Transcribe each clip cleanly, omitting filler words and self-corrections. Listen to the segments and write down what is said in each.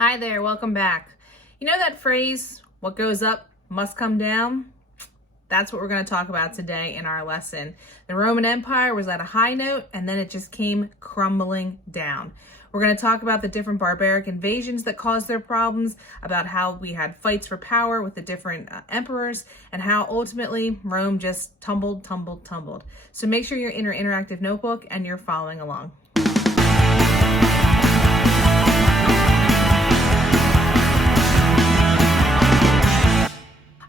Hi there, welcome back. You know that phrase, what goes up must come down? That's what we're going to talk about today in our lesson. The Roman Empire was at a high note and then it just came crumbling down. We're going to talk about the different barbaric invasions that caused their problems, about how we had fights for power with the different emperors, and how ultimately Rome just tumbled. So make sure you're in your interactive notebook and you're following along.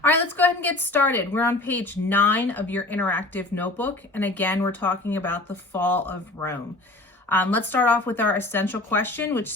All right, let's go ahead and get started. We're on page 9 of your interactive notebook. And again, we're talking about the fall of Rome. Let's start off with our essential question, which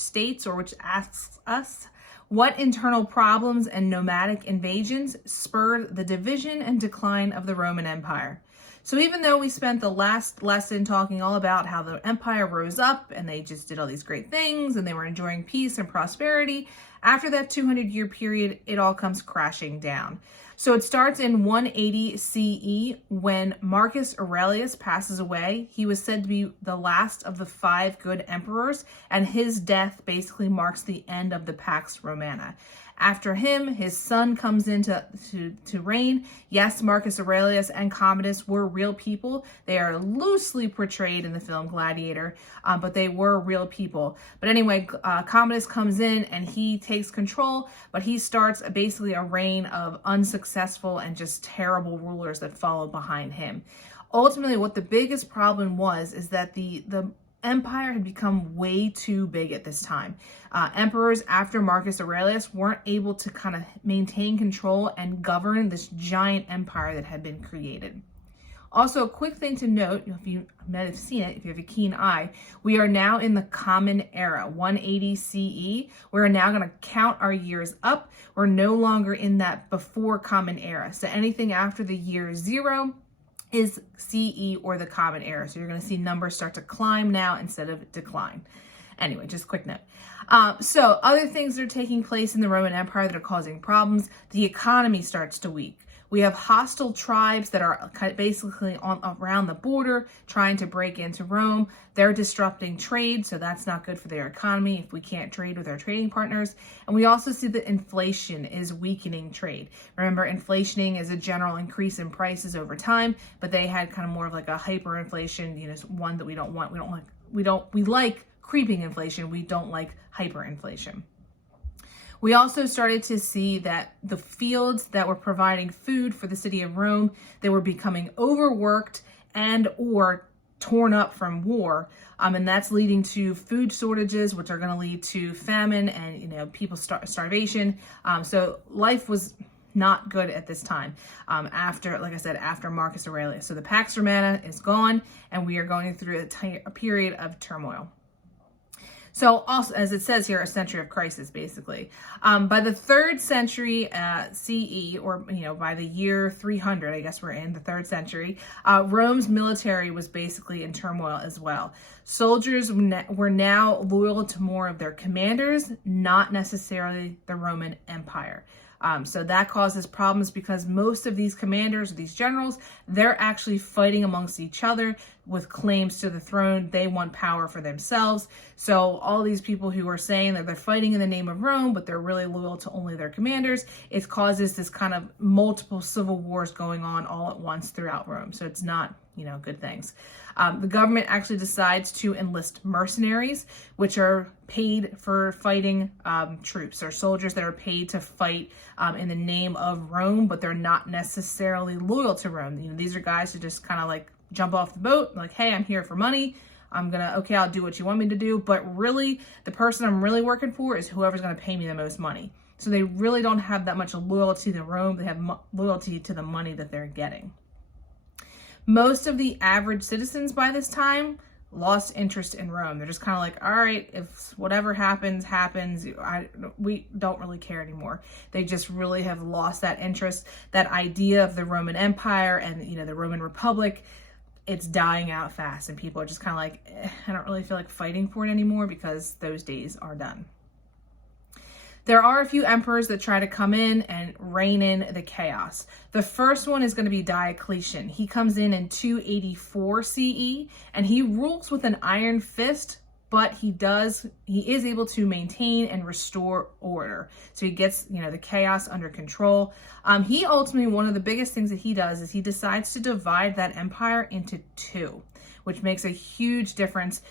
asks us, what internal problems and nomadic invasions spurred the division and decline of the Roman Empire? So even though we spent the last lesson talking all about how the empire rose up and they just did all these great things and they were enjoying peace and prosperity, after that 200-year period, it all comes crashing down. So it starts in 180 CE when Marcus Aurelius passes away. He was said to be the last of the 5 good emperors, and his death basically marks the end of the Pax Romana. After him, his son comes in to reign. Yes, Marcus Aurelius and Commodus were real people. They are loosely portrayed in the film Gladiator, but they were real people. But anyway, Commodus comes in and he takes control, but he starts basically a reign of unsuccessful and just terrible rulers that follow behind him. Ultimately, what the biggest problem was is that the empire had become way too big at this time. Emperors after Marcus Aurelius weren't able to kind of maintain control and govern this giant empire that had been created. Also, a quick thing to note, if you might have seen it, if you have a keen eye, we are now in the Common Era, 180 CE. We're now going to count our years up. We're no longer in that before Common Era. So anything after the year 0 is CE or the Common Era. So you're going to see numbers start to climb now instead of decline. Anyway, just a quick note. So other things that are taking place in the Roman Empire that are causing problems, the economy starts to weaken. We have hostile tribes that are basically around the border trying to break into Rome. They're disrupting trade, so that's not good for their economy if we can't trade with our trading partners. And we also see that inflation is weakening trade. Remember, inflation is a general increase in prices over time, but they had kind of more of like a hyperinflation, one that we don't want. We like creeping inflation. We don't like hyperinflation. We also started to see that the fields that were providing food for the city of Rome, they were becoming overworked and or torn up from war. And that's leading to food shortages, which are going to lead to famine and, people starvation. So life was not good at this time after Marcus Aurelius. So the Pax Romana is gone and we are going through a period of turmoil. So also, as it says here, a century of crisis, basically. By the 3rd century CE, or by the year 300, I guess we're in the 3rd century, Rome's military was basically in turmoil as well. Soldiers were now loyal to more of their commanders, not necessarily the Roman Empire. So that causes problems because most of these commanders, these generals, they're actually fighting amongst each other with claims to the throne. They want power for themselves. So all these people who are saying that they're fighting in the name of Rome, but they're really loyal to only their commanders, it causes this kind of multiple civil wars going on all at once throughout Rome. So it's not, good things. The government actually decides to enlist mercenaries, which are paid for fighting troops, or soldiers that are paid to fight in the name of Rome, but they're not necessarily loyal to Rome. These are guys who just kind of like jump off the boat, like, hey, I'm here for money. I'll do what you want me to do. But really, the person I'm really working for is whoever's going to pay me the most money. So they really don't have that much loyalty to Rome. They have loyalty to the money that they're getting. Most of the average citizens by this time lost interest in Rome. They're just kind of like, all right, if whatever happens. We don't really care anymore. They just really have lost that interest. That idea of the Roman Empire and, the Roman Republic, it's dying out fast. And people are just kind of like, I don't really feel like fighting for it anymore because those days are done. There are a few emperors that try to come in and rein in the chaos. The first one is going to be Diocletian. He comes in 284 CE, and he rules with an iron fist, but he is able to maintain and restore order. So he gets, the chaos under control. He ultimately, one of the biggest things that he does is he decides to divide that empire into two, which makes a huge difference,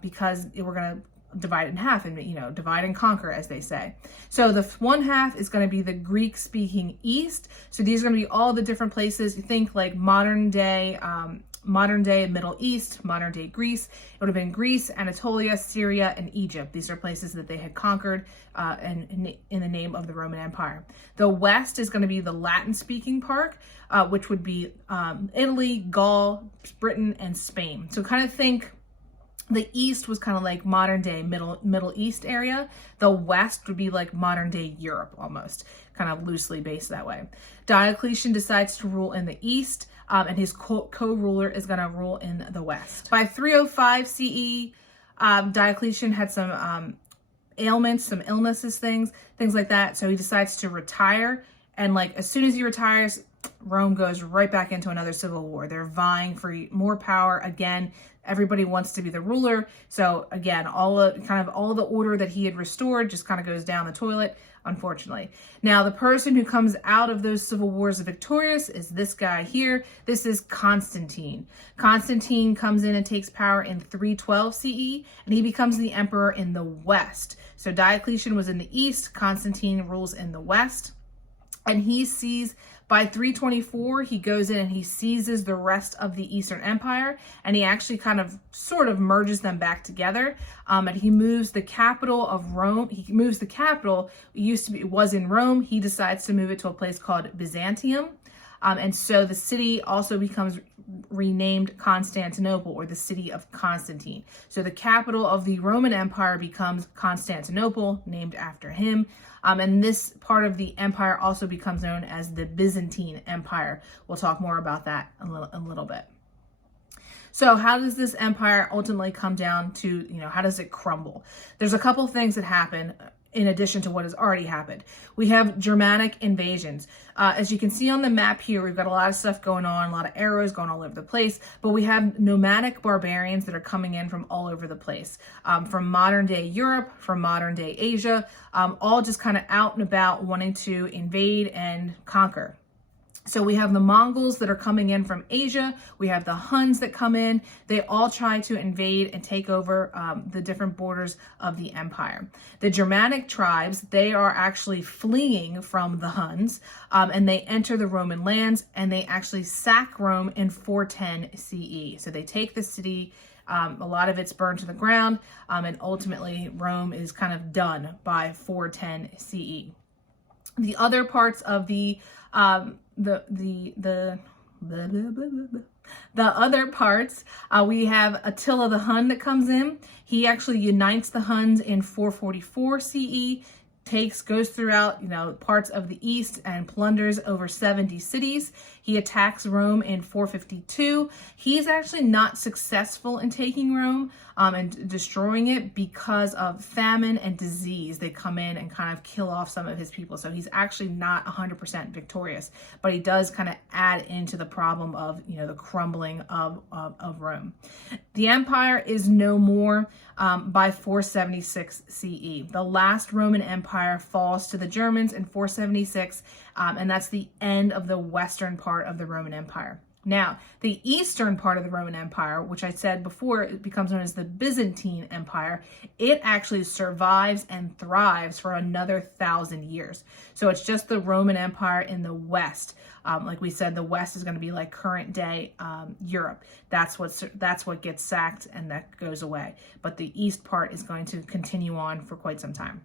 because we're going to divide it in half and, divide and conquer, as they say. So the one half is going to be the Greek speaking East. So these are going to be all the different places. You think like modern day Middle East, modern day Greece. It would have been Greece, Anatolia, Syria, and Egypt. These are places that they had conquered in the name of the Roman Empire. The West is going to be the Latin speaking part, which would be Italy, Gaul, Britain, and Spain. So kind of think the East was kind of like modern day Middle East area. The West would be like modern day Europe, almost, kind of loosely based that way. Diocletian decides to rule in the East, and his co-ruler is going to rule in the West. By 305 CE, Diocletian had some ailments, some illnesses, things like that. So he decides to retire, and like as soon as he retires, Rome goes right back into another civil war. They're vying for more power again. Everybody wants to be the ruler. So again, all the order that he had restored just kind of goes down the toilet, unfortunately. Now, the person who comes out of those civil wars victorious is this guy here. This is Constantine. Constantine comes in and takes power in 312 CE, and he becomes the emperor in the West. So Diocletian was in the East, Constantine rules in the West, and he sees, by 324, he goes in and he seizes the rest of the Eastern Empire, and he actually sort of merges them back together. And he moves the capital of Rome. He moves the capital. It was in Rome. He decides to move it to a place called Byzantium. And so the city also becomes renamed Constantinople, or the city of Constantine. So the capital of the Roman Empire becomes Constantinople, named after him. And this part of the empire also becomes known as the Byzantine Empire. We'll talk more about that in a little bit. So how does this empire ultimately come down to, how does it crumble? There's a couple things that happen in addition to what has already happened. We have Germanic invasions. As you can see on the map here, we've got a lot of stuff going on, a lot of arrows going all over the place, but we have nomadic barbarians that are coming in from all over the place, from modern day Europe, from modern day Asia, all just kind of out and about wanting to invade and conquer. So we have the Mongols that are coming in from Asia. We have the Huns that come in. They all try to invade and take over the different borders of the empire. The Germanic tribes, they are actually fleeing from the Huns, and they enter the Roman lands, and they actually sack Rome in 410 CE. So they take the city. A lot of it's burned to the ground, and ultimately Rome is kind of done by 410 CE. The other parts of the other parts, we have Attila the Hun that comes in. He actually unites the Huns in 444 CE, goes throughout, parts of the East and plunders over 70 cities. He attacks Rome in 452. He's actually not successful in taking Rome and destroying it because of famine and disease. They come in and kind of kill off some of his people. So he's actually not 100% victorious, but he does kind of add into the problem of, the crumbling of Rome. The empire is no more by 476 CE. The last Roman Empire falls to the Germans in 476, and that's the end of the western part of the Roman Empire. Now, the eastern part of the Roman Empire, which I said before, it becomes known as the Byzantine Empire. It actually survives and thrives for another 1,000 years. So it's just the Roman Empire in the West. Like we said, the West is going to be like current day Europe. That's what gets sacked and that goes away. But the east part is going to continue on for quite some time.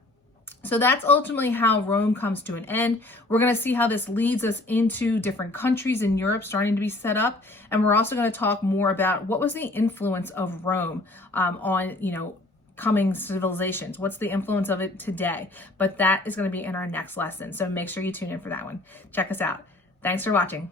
So that's ultimately how Rome comes to an end. We're going to see how this leads us into different countries in Europe starting to be set up. And we're also going to talk more about what was the influence of Rome on, coming civilizations. What's the influence of it today? But that is going to be in our next lesson. So make sure you tune in for that one. Check us out. Thanks for watching.